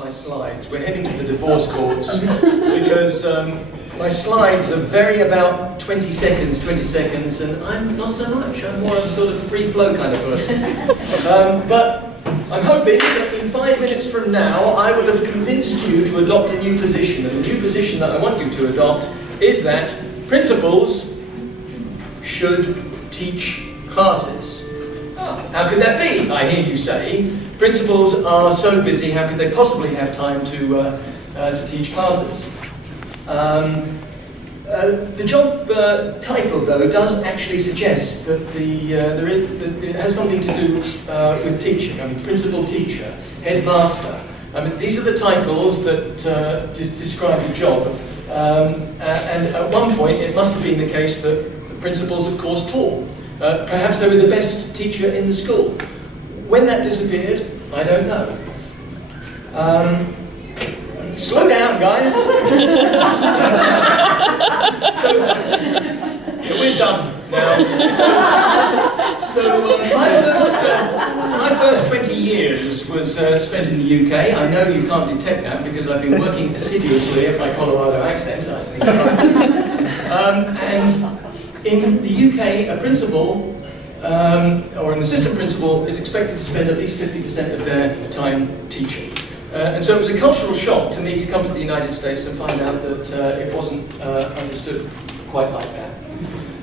my slides. We're heading to the divorce courts because my slides are very about 20 seconds, and I'm not so much. I'm more of a sort of free flow kind of person. But I'm hoping that in 5 minutes from now, I will have convinced you to adopt a new position. And the new position that I want you to adopt is that principals should teach classes. How could that be, I hear you say? Principals are so busy, how could they possibly have time to teach classes? The job title, though, does actually suggest that that it has something to do with teaching. I mean, principal teacher, headmaster. I mean, these are the titles that describe the job. And at one point, it must have been the case that the principals, of course, taught. Perhaps they were the best teacher in the school. When that disappeared, I don't know. Slow down, guys. So, we're done now. So my first 20 years was spent in the UK. I know you can't detect that because I've been working assiduously at my Colorado accent, I think. And in the UK, a principal or an assistant principal is expected to spend at least 50% of their time teaching. And so it was a cultural shock to me to come to the United States and find out that it wasn't understood quite like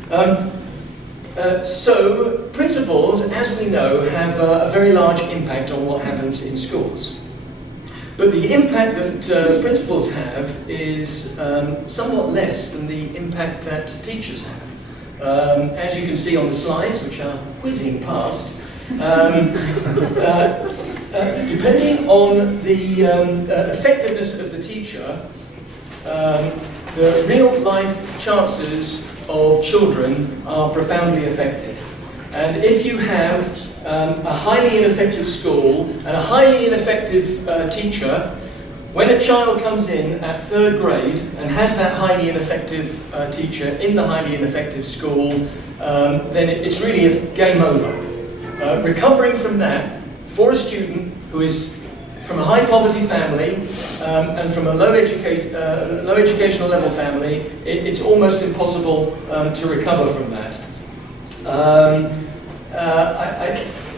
that. So principals, as we know, have a very large impact on what happens in schools. But the impact that principals have is somewhat less than the impact that teachers have. As you can see on the slides, which are whizzing past, depending on the effectiveness of the teacher, the real-life chances of children are profoundly affected. And if you have a highly ineffective school and a highly ineffective teacher, when a child comes in at 3rd grade and has that highly ineffective teacher in the highly ineffective school, then it's really a game over. Recovering from that, for a student who is from a high poverty family and from a low educational level family, it's almost impossible to recover from that.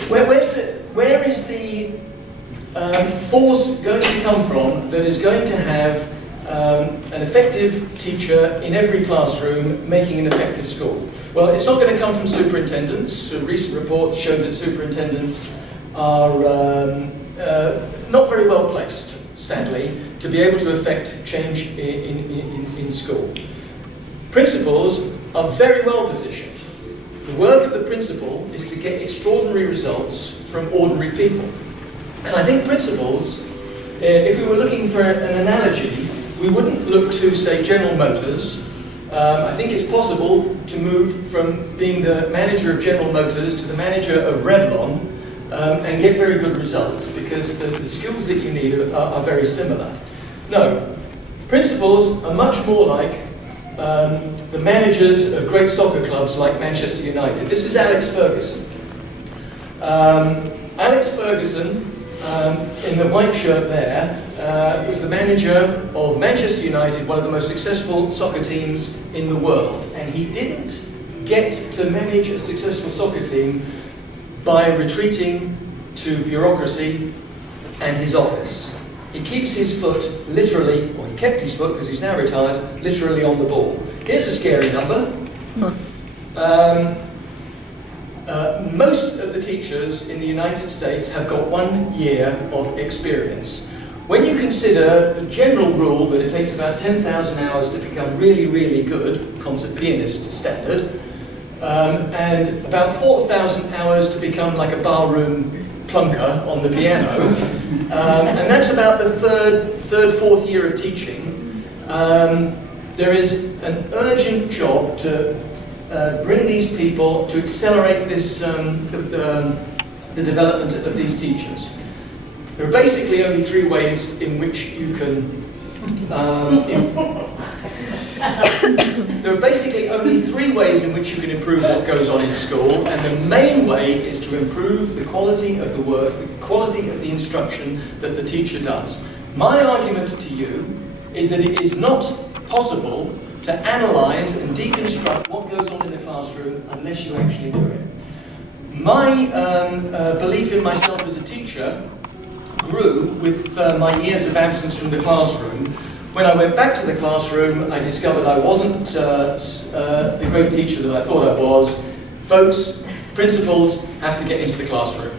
Where is the force going to come from that is going to have an effective teacher in every classroom making an effective school? Well, it's not going to come from superintendents. A recent report showed that superintendents are not very well placed, sadly, to be able to affect change in school. Principals are very well positioned. The work of the principal is to get extraordinary results from ordinary people. And I think principals, if we were looking for an analogy, we wouldn't look to, say, General Motors. I think it's possible to move from being the manager of General Motors to the manager of Revlon and get very good results because the skills that you need are very similar. No, principals are much more like the managers of great soccer clubs like Manchester United. This is Alex Ferguson. Alex Ferguson, in the white shirt there, was the manager of Manchester United, one of the most successful soccer teams in the world. And he didn't get to manage a successful soccer team by retreating to bureaucracy and his office. He keeps his foot literally, or he kept his foot because he's now retired, literally on the ball. Here's a scary number. Most of the teachers in the United States have got 1 year of experience. When you consider the general rule that it takes about 10,000 hours to become really, really good, concert pianist standard, and about 4,000 hours to become like a barroom plunker on the piano, and that's about the third, fourth year of teaching. There is an urgent job to bring these people, to accelerate this, the development of these teachers. There are basically only 3 ways in which you can there are basically only 3 ways in which you can improve what goes on in school, and the main way is to improve the quality of the work, the quality of the instruction that the teacher does. My argument to you is that it is not possible to analyse and deconstruct what goes on in the classroom unless you actually do it. My belief in myself as a teacher grew with my years of absence from the classroom. When I went back to the classroom, I discovered I wasn't the great teacher that I thought I was. Folks, principals have to get into the classroom.